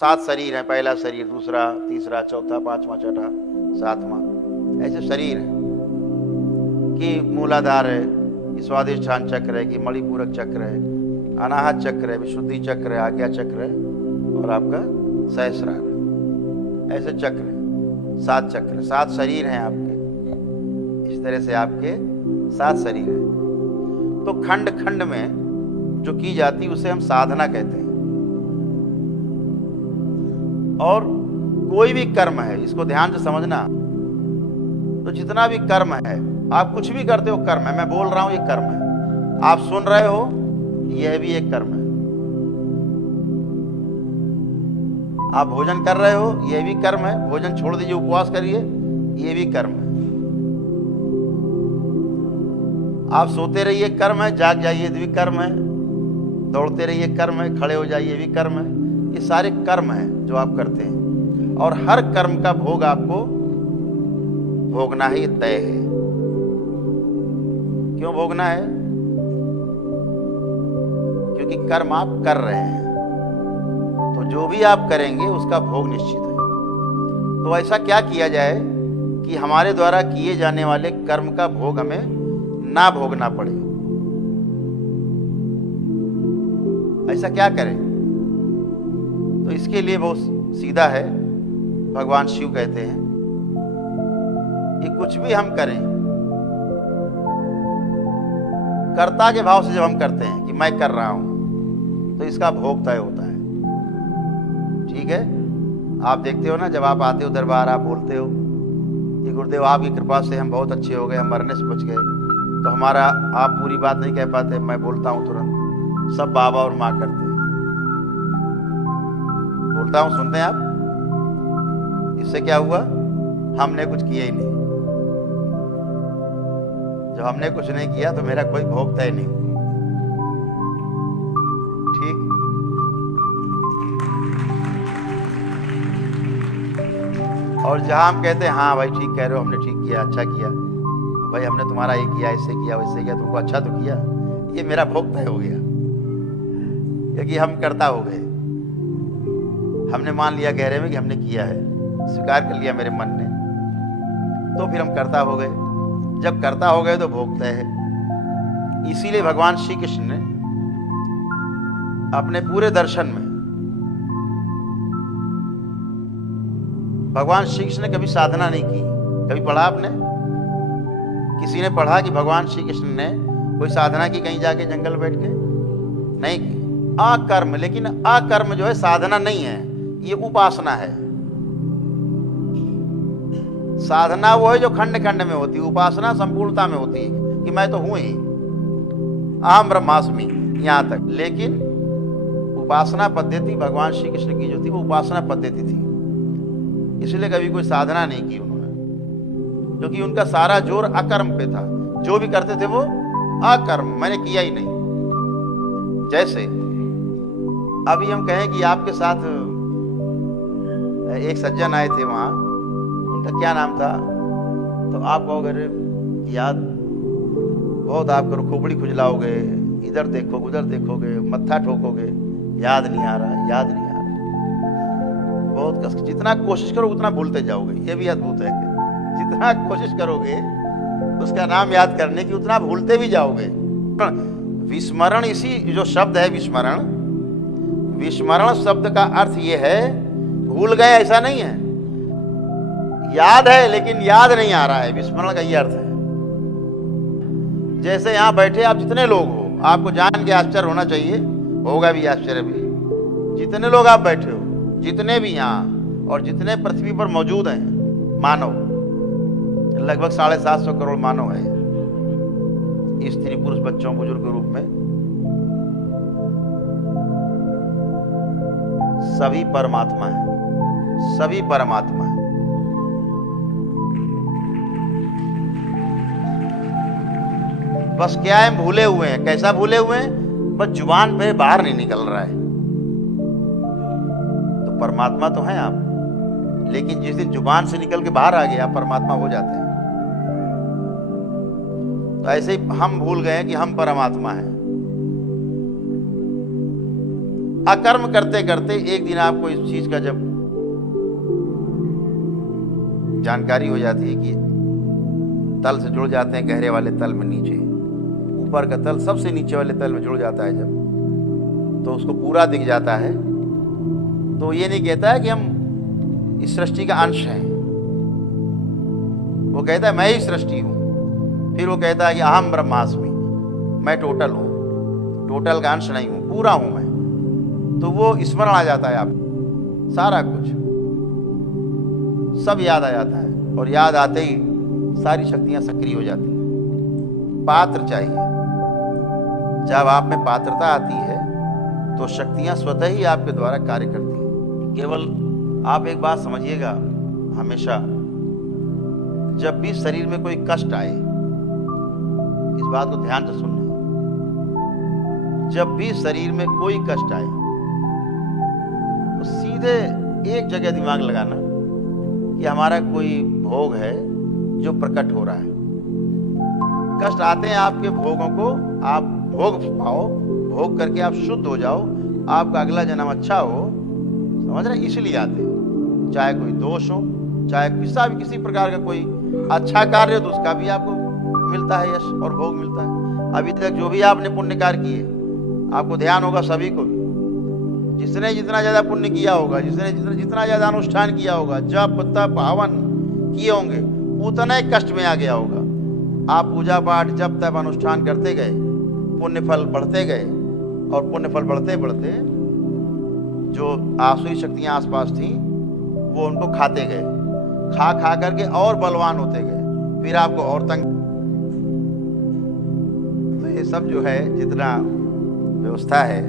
7 शरीर है, पहला शरीर, दूसरा, तीसरा, चौथा, पांचवा, छठा, सातवां, ऐसे शरीर है कि मूलाधार है, कि स्वाधिष्ठान चक्र है, कि मणिपूरक चक्र है, अनाहत चक्र है, विशुद्धि चक्र है, आज्ञा चक्र है और आपका सहस्रार है। ऐसे चक्र है, 7 चक्र, 7 शरीर हैं आपके। इस तरह से आपके 7 शरीर हैं। तो खंड खंड में जो की जाती उसे हम साधना कहते हैं। और कोई भी कर्म है, इसको ध्यान से समझना, तो जितना भी कर्म है, आप कुछ भी करते हो कर्म है। मैं बोल रहा हूं ये कर्म है, आप सुन रहे हो यह भी एक कर्म है, आप भोजन कर रहे हो यह भी कर्म है, भोजन छोड़ दीजिए, उपवास करिए, यह भी कर्म है। आप सोते रहिए कर्म है, जाग जाइए भी कर्म है, दौड़ते रहिए कर्म है, खड़े हो जाइए भी कर्म है। ये सारे कर्म हैं जो आप करते हैं और हर कर्म का भोग आपको भोगना ही तय है। क्यों भोगना है? क्योंकि कर्म आप कर रहे हैं, तो जो भी आप करेंगे उसका भोग निश्चित है। तो ऐसा क्या किया जाए कि हमारे द्वारा किए जाने वाले कर्म का भोग हमें ना भोगना पड़े? ऐसा क्या करें? तो इसके लिए बहुत सीधा है। भगवान शिव कहते हैं कि कुछ भी हम करें, कर्ता के भाव से जब हम करते हैं कि मैं कर रहा हूं, तो इसका भोग तय होता है। ठीक है? आप देखते हो ना, जब आप आते हो दरबार, आप बोलते हो कि गुरुदेव आपकी कृपा से हम बहुत अच्छे हो गए, हम मरने से बच गए, तो हमारा आप पूरी बात नहीं कह पाते, मैं बोलता हूं तुरंत, सब बाबा और माँ करते हैं। बोलता हूं, सुनते हैं आप? इससे क्या हुआ? हमने कुछ किया ही नहीं। जब हमने कुछ नहीं किया तो मेरा कोई भोग तय नहीं। ठीक? और जहां हम कहते हैं हाँ भाई ठीक कह रहे हो, हमने ठीक किया, अच्छा किया भाई, हमने तुम्हारा ये किया, इससे किया, वैसे किया, तुमको अच्छा तो किया, ये मेरा भोग तय हो गया, क्योंकि हम कर्ता हो गए। हमने मान लिया गहरे में कि हमने किया है, स्वीकार कर लिया मेरे मन ने, तो फिर हम कर्ता हो गए। जब कर्ता हो गए तो भोग तय है। इसीलिए भगवान श्री कृष्ण ने अपने पूरे दर्शन में, भगवान श्री कृष्ण ने कभी साधना नहीं की। कभी पढ़ा आपने? किसी ने पढ़ा कि भगवान श्री कृष्ण ने कोई साधना की कहीं जाके जंगल बैठ के? नहीं की। अकर्म, लेकिन अकर्म जो है साधना नहीं है, ये उपासना है। साधना वो है जो खंड खंड में होती है, उपासना संपूर्णता में होती है कि मैं तो हूं ही, अहम ब्रह्मास्मि, यहां तक। लेकिन उपासना पद्धति भगवान श्री कृष्ण की जो थी वो उपासना पद्धति थी, इसलिए कभी कोई साधना नहीं की उन्होंने, क्योंकि उनका सारा जोर अकर्म पे था। जो भी करते थे वो अकर्म, मैंने किया ही नहीं। जैसे अभी हम कहें कि आपके साथ एक सज्जन आए थे, वहां उनका क्या नाम था, तो आप कहोगे अरे याद बहुत, आप करो खोपड़ी खुजलाओगे, इधर देखो उधर देखोगे, मत्था ठोकोगे, याद नहीं आ रहा, याद नहीं आ रहा, बहुत कष्ट। जितना कोशिश करो उतना भूलते जाओगे, ये भी अद्भुत है कि जितना कोशिश करोगे उसका नाम याद करने की, उतना भूलते भी जाओगे। विस्मरण, इसी जो शब्द है विस्मरण, विस्मरण शब्द का अर्थ ये है भूल गए ऐसा नहीं है, याद है लेकिन याद नहीं आ रहा है, विस्मरण का ये अर्थ है। जैसे यहां बैठे आप जितने लोग हो, आपको जान के आश्चर्य होना चाहिए, होगा भी आश्चर्य भी, जितने लोग आप बैठे हो, जितने भी यहाँ और जितने पृथ्वी पर मौजूद हैं मानव, लगभग 750 करोड़ मानव है, स्त्री पुरुष बच्चों बुजुर्ग के रूप में, सभी परमात्मा है, सभी परमात्मा है। बस क्या है, भूले हुए हैं। कैसा भूले हुए हैं? बस जुबान पे बाहर नहीं निकल रहा है। तो परमात्मा तो हैं आप, लेकिन जिस दिन जुबान से निकल के बाहर आ गए आप परमात्मा हो जाते हैं। तो ऐसे ही हम भूल गए कि हम परमात्मा हैं। अकर्म करते करते एक दिन आपको इस चीज का जब जानकारी हो जाती है कि तल से जुड़ जाते हैं, गहरे वाले तल में नीचे, ऊपर का तल सबसे नीचे वाले तल में जुड़ जाता है जब, तो उसको पूरा दिख जाता है, तो ये नहीं कहता है कि हम इस सृष्टि का अंश हैं, वो कहता है मैं ही सृष्टि हूं। फिर वो कहता है कि अहम ब्रह्मास्मि, मैं टोटल हूं, टोटल का अंश नहीं हूं, पूरा हूं मैं। तो वो स्मरण आ जाता है आपको, सारा कुछ सब याद आ जाता है, और याद आते ही सारी शक्तियां सक्रिय हो जाती हैं। पात्र चाहिए, जब आप में पात्रता आती है तो शक्तियां स्वतः ही आपके द्वारा कार्य करती हैं। केवल आप एक बात समझिएगा हमेशा, जब भी शरीर में कोई कष्ट आए, इस बात को ध्यान से सुनना, जब भी शरीर में कोई कष्ट आए तो सीधे एक जगह दिमाग लगाना कि हमारा कोई भोग है जो प्रकट हो रहा है। कष्ट आते हैं आपके भोगों को आप भोग पाओ, भोग करके आप शुद्ध हो जाओ, आपका अगला जन्म अच्छा हो, समझ रहे, इसलिए आते हैं। चाहे कोई दोष हो, चाहे किसी प्रकार का कोई अच्छा कार्य हो तो उसका भी आपको मिलता है यश और भोग मिलता है। अभी तक जो भी आपने पुण्य कार्य किए, आपको ध्यान होगा सभी को भी, जिसने जितना ज्यादा पुण्य किया होगा, जिसने जितना ज्यादा अनुष्ठान किया होगा, जप तप हवन किए होंगे, उतना ही कष्ट में आ गया होगा। आप पूजा पाठ जप तप अनुष्ठान करते गए, पुण्य फल बढ़ते गए, और पुण्य फल बढ़ते बढ़ते जो आसुरी शक्तियां आसपास थी वो उनको खाते गए, खा खा करके और बलवान होते गए, फिर आपको और तंग। तो ये सब जो है जितना व्यवस्था है,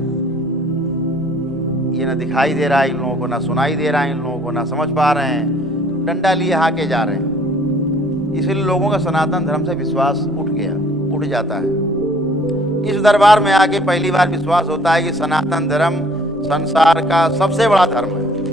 ये ना दिखाई दे रहा है इन लोगों को, ना सुनाई दे रहा है इन लोगों को, ना समझ पा रहे हैं, डंडा लिए हाके जा रहे हैं। इसलिए लोगों का सनातन धर्म से विश्वास उठ जाता है। इस दरबार में आके पहली बार विश्वास होता है कि सनातन धर्म संसार का सबसे बड़ा धर्म है।